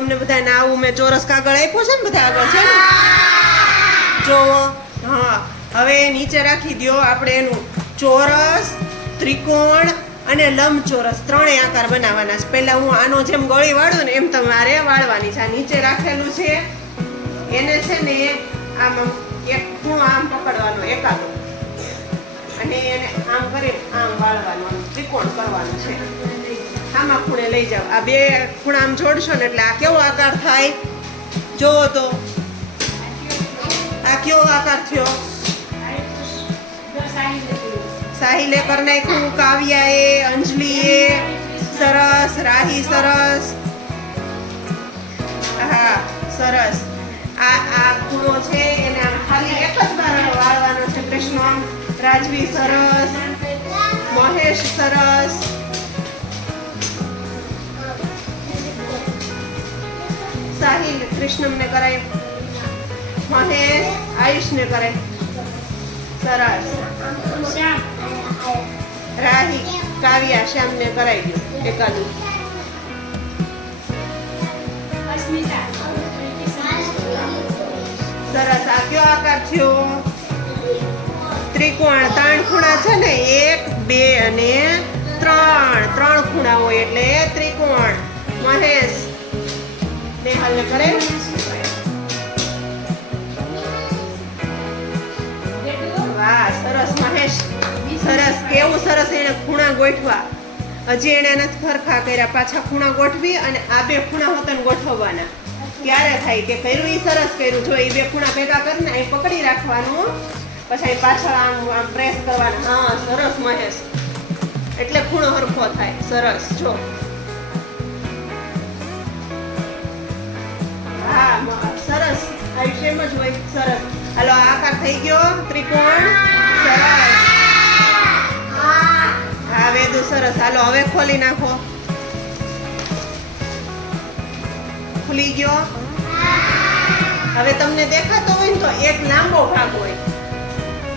તમને બધાને આવું મેં ચોરસ કાગળ આપ્યો છે ને બધા આગળ છે ને જોવો હા હવે નીચે રાખી દો આપણે એનું ચોરસ ત્રિકોણ અને લંબચોરસ ત્રણેય આકાર બનાવવાના છે પહેલા હું આનો જેમ ગળી વાળું ને એમ તમારે વાળવાની છે આ નીચે રાખેલું છે એને છે ને આમ એક ખૂણો આમ પકડવાનો એકાદો અને એને આમ કરી આમ વાળવાનું ત્રિકોણ કરવાનું છે આમાં ખૂણે લઈ જાવ આ બે ખૂણા આમ જોડશો ને એટલે આ કેવો આકાર થાય જોવો તો આ કેવો આકાર થયો સાહિલે કર નાખ્યું કાવ્યાએ અંજલીએ સરસ રાહી સરસ હા સરસ આ ખૂણો છે એને આમ ખાલી એક જ વાર વાળવાનો છે કૃષ્ણ રાજવી સરસ મહેશ સરસ સાહિલ કૃષ્ણમને કરાય મહેશ આયુષને કરાય સરસ રાહી કાવ્યા શ્યામને કરાવી દો એકાદું સરસ આ કયો આકાર થયો ત્રિકોણ ત્રણ ખૂણા છે ને 1 2 અને 3 ખૂણા હોય એટલે ત્રિકોણ મહેશ નેહાલને કરે વાહ સરસ મહેશ સરસ કેવું સરસ એને ખૂણા ગોઠવા હજી એને નથી ખરખા કર્યા પાછા ખૂણા ગોઠવી અને આ બે ખૂણા હોતન ગોઠવવાના ક્યારે થાય કે કર્યું ઈ સરસ કર્યું જો એ બે ખૂણા ભેગા કરીને અહીં પકડી રાખવાનું પછી પાછળ આમ પ્રેસ કરવાનું હા સરસ મહેશ એટલે ખૂણો હરખો થાય સરસ જો હા સરસ આયુષ્યમ જ હોય સરસ હાલો આકાર થઈ ગયો ત્રિકોણ સરસ હા વેદુ સરસ હાલો હવે ખોલી નાખો ખુલી ગયો હવે તમને દેખાતો હોય ને તો એક લાંબો ભાગ હોય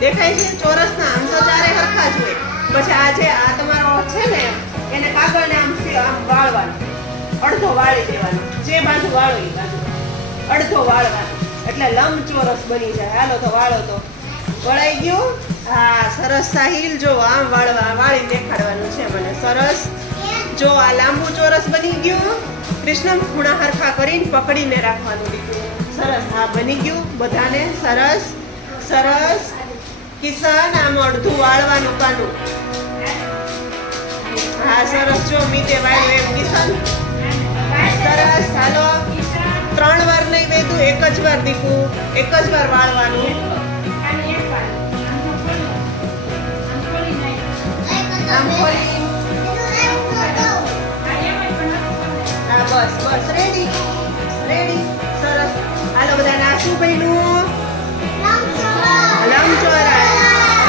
દેખાય છે ચોરસના આમ તો ચારે હરખા જ હોય પછી આ જે આ તમારો છે ને એને કાગળને આમ વાળવાનું અડધો વાળી દેવાનો જે બાજુ વાળો એ બાજુ અડધો વાળવાનો એટલે લંબચોરસ બની જાય હાલો તો વાળો તો વળાઈ ગયું હા સરસ સાહિલ જો આમ વાળી દેખાડવાનું છે મને સરસ જો આ લાંબુ ચોરસ બની ગયું કૃષ્ણ ખૂણા હરખા કરીને પકડીને રાખવાનું દીકરું સરસ હા બની ગયું બધાને સરસ સરસ કિશન આમ અડધું વાળવાનું કાનું હા સરસ જો મીતે વાળ્યું એમ કિશન સરસ હાલો 3 વાર નહીં વેદું એક જ વાર દીકું એક જ વાર વાળવાનું આમ ખોલી હા બસ બસ રેડી રેડી સરસ હાલો બધાને આ શું બન્યું લંબચોરસ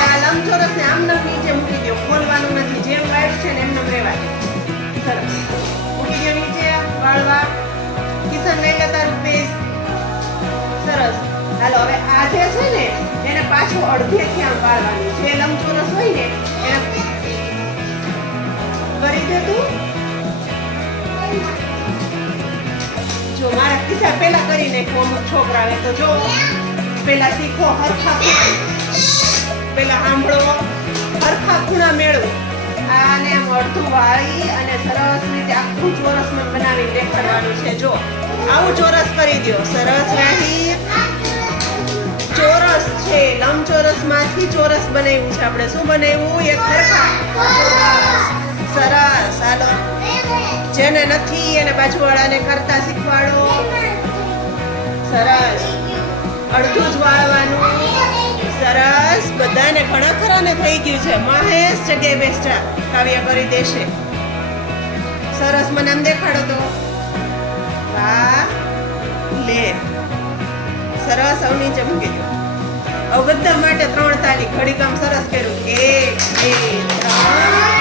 આ લંબચોરસ ને આમ નીચે મૂકી દો ખોલવાનું નથી જેમ વાળ્યું છે ને એમને રહેવા દો સરસ મૂકી દો નીચે વાળવા કિશન લઈ લેતા રૂપેશ સરસ હાલો હવે આ જે છે ને એને પાછું અડધેથી આમ વાળવાનું જે લંબચોરસ હોય ને એને કરી દે તું જો મારા કિસ્સા પેલા કરી નાખો અમુક છોકરાએ તો જો પેલા શીખો હરખા પેલા સાંભળો હરખા ખૂણા મેળવો આને આમ અડધું વાળી અને સરસ રીતે આખું ચોરસ માં બનાવી દેખાડવાનું છે જો આવું ચોરસ કરી દો સરસ રાહી ચોરસ છે લંબચોરસ માંથી ચોરસ બનાવ્યું છે આપણે શું બનાવ્યું એક હરખા સરસ હાલો જેને નથી એને બાજુવાળાને કરતા શીખવાડો સરસ અડધું જ વાળવાનું સરસ બધાને ઘણા ખરાને થઈ ગયું છે મહેશ જગ્યાએ બેસ્ટા કાવ્ય કરી દેશે સરસ મને આમ દેખાડો તો વાહ લે સરસ હવે નીચે મૂકી દો હવે બધા માટે 3 તાળી ઘડી કામ સરસ કર્યું 1 2 3